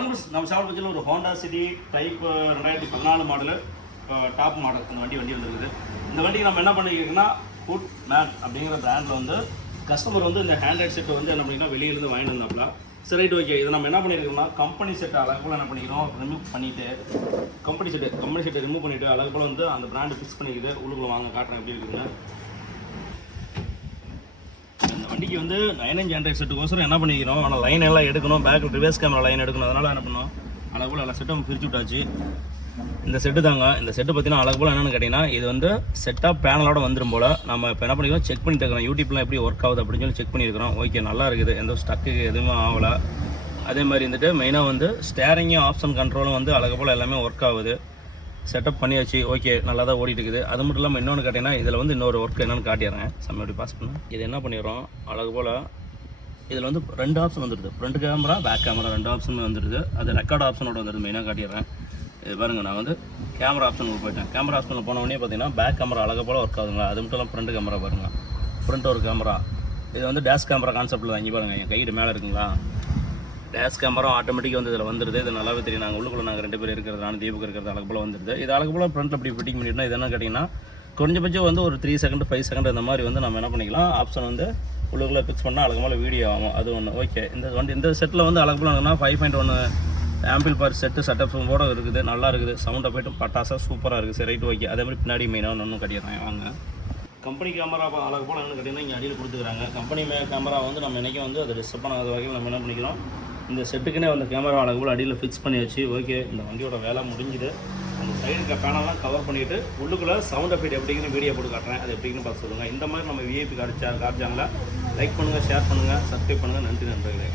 நம்ம சேவல் பட்ஜெட்டில் ஒரு Honda city type 2014 model top model இந்த வண்டி வந்துருக்குது. இந்த வண்டிக்கு நம்ம என்ன பண்ணிக்கிறோம்னா ஃபுட் மேன் அப்படிங்கிற பிராண்டில் வந்து கஸ்டமர் வந்து இந்த ஹேண்ட்ரைட் செட்டு வந்து என்ன பண்ணிங்கன்னா வெளியிலேருந்து வாங்கிட்டு வந்தாப்புல. சரி ரைட் ஓகே, இதை நம்ம என்ன பண்ணியிருக்கோம்னா கம்பெனி செட்டை அழகுபோல் என்ன பண்ணிக்கிறோம் ரிமூவ் பண்ணிவிட்டு கம்பெனி செட்டை ரிமூவ் பண்ணிவிட்டு அழகுபோல் வந்து அந்த பிராண்டு ஃபிக்ஸ் பண்ணிக்கிது. உள்ளுக்குள்ள வாங்க காட்டுறேன் எப்படி இருக்குதுங்க. இந்த வண்டிக்கு வந்து 9 ஆண்ட்ராய்ட் செட்டுக்கோசரம் என்ன பண்ணிக்கிறோம், ஆனால் லைன் எல்லாம் எடுக்கணும், பேக்கில் ரிவர்ஸ் கேமரா லைன் எடுக்கணும். அதனால் என்ன பண்ணோம் அழகுபோல் எல்லா செட்டும் பிரித்து விட்டாச்சு. இந்த செட்டு தாங்க. இந்த செட்டு பார்த்தீங்கன்னா அழகுபோல் என்னென்னு கேட்டிங்கன்னா இது வந்து செட்டாக பேனலோட வந்துடும் போல். நம்ம இப்போ என்ன பண்ணிக்கிறோம் செக் பண்ணிட்டு இருக்கிறோம், யூடியூப்லாம் எப்படி ஒர்க் ஆகுது அப்படின்னு சொல்லி செக் பண்ணியிருக்கிறோம். ஓகே நல்லா இருக்குது, எந்த ஸ்டக்கு எதுவுமே ஆகலை. அதே மாதிரி இருந்துட்டு மெயினாக வந்து ஸ்டேரிங்கும் ஆப்ஷன் கண்ட்ரோலும் வந்து அழகுபோல் எல்லாமே ஒர்க் ஆகுது. செட்டப் பண்ணியாச்சு. ஓகே நல்லா தான் ஓடிட்டு இருக்குது. அது மட்டும் இல்லாமல் இன்னொன்று கேட்டிங்கன்னா இதில் வந்து இன்னொரு ஒர்க் என்னென்னு காட்டிடுறேன். செம்ம எப்படி பாஸ் பண்ணேன். இது என்ன பண்ணிடுறோம் அழகுபோல் இதில் வந்து 2 ஆப்ஷன் வந்துடுது, front camera back camera 2 option வந்துடுது. அது ரெக்கார்ட் ஆப்ஷனோட வந்துடுது. மெயினாக காட்டிடுறேன். இது பாருங்கள், நான் வந்து கேமரா ஆப்ஷனுக்கு போயிட்டேன். கேமரா ஆப்ஷனில் போன உடனே பார்த்தீங்கன்னா பேக் கேமரா அழகாக போல் ஒர்க் ஆகுதுங்களா. அது மட்டும் இல்லாமல் ஃப்ரண்ட் கேமரா பாருங்கள், ஃப்ரண்ட் ஒரு கேமரா. இது வந்து டேஷ் கேமரா கான்செப்ட்டில் தான். இங்கே பாருங்கள் என் கைடு மேலே இருக்குங்களா, டேஷ் கேமரா ஆட்டோமேட்டிக்காக வந்து இதில் வந்துடுது. இது நல்லாவே தெரியும். நாங்கள் உள்ளுக்குள்ள நாங்கள் 2 பேர் இருக்கிறது, நான் தீபக் இருக்கிறது அழகு போல் வந்துடுது. இது அழகு போல் ஃப்ரண்ட்டில் அப்படி ஃபிட்டிங் பண்ணிட்டோம்னா இது என்ன கேட்டிங்கன்னா கொஞ்சபட்சம் வந்து ஒரு 3 செகண்ட் 5 செகண்ட் இந்த மாதிரி வந்து நம்ம என்ன பண்ணிக்கலாம் ஆப்ஷன் வந்து உள்ளுக்குள்ளே ஃபிக்ஸ் பண்ணால் அழகு போல் வீடியோ ஆகும். அது ஒன்று ஓகே. இந்த செட்டில் வந்து அழகு போல் 5.1 ஆம்பிள் பர் செட்டப் கூட இருக்குது. நல்லா இருக்குது. சவுண்டை போய்ட்டு பட்டாசாக சூப்பராக இருக்குது. சரி ரைட் ஓகே. அதே மாதிரி பின்னாடி மெயினாக ஒன்றும் கட்டிடுறேன் வாங்க. கம்பெனி கேமரா அழகு போல் என்னென்னு கேட்டிங்கன்னா இங்கே அடியில் கொடுத்துக்கிறாங்க. கம்பெனி கேமரா வந்து நம்ம இன்றைக்கி வந்து அதை டிஸ்டர்ப் பண்ணாத வகையில் நம்ம என்ன பண்ணிக்கிறோம் இந்த செட்டுக்குன்னே வந்து கேமரா அழகு போல் அடியில் ஃபிக்ஸ் பண்ணி வச்சு ஓகே இந்த வண்டியோட வேலை முடிஞ்சுது. அந்த சைடு பேனலாம் கவர் பண்ணிவிட்டு உள்ளுக்குள்ளே சவுண்ட் எஃபெக்ட் எப்படிங்கன்னு வீடியோ போட்டு காட்டுறேன். அது எப்படின்னு பார்த்து சொல்லுங்கள். இந்த மாதிரி நம்ம விஐபி கார் சேனலை லைக் பண்ணுங்கள், ஷேர் பண்ணுங்கள், சப்ஸ்கிரைப் பண்ணுங்கள். நன்றி நண்பர்களே.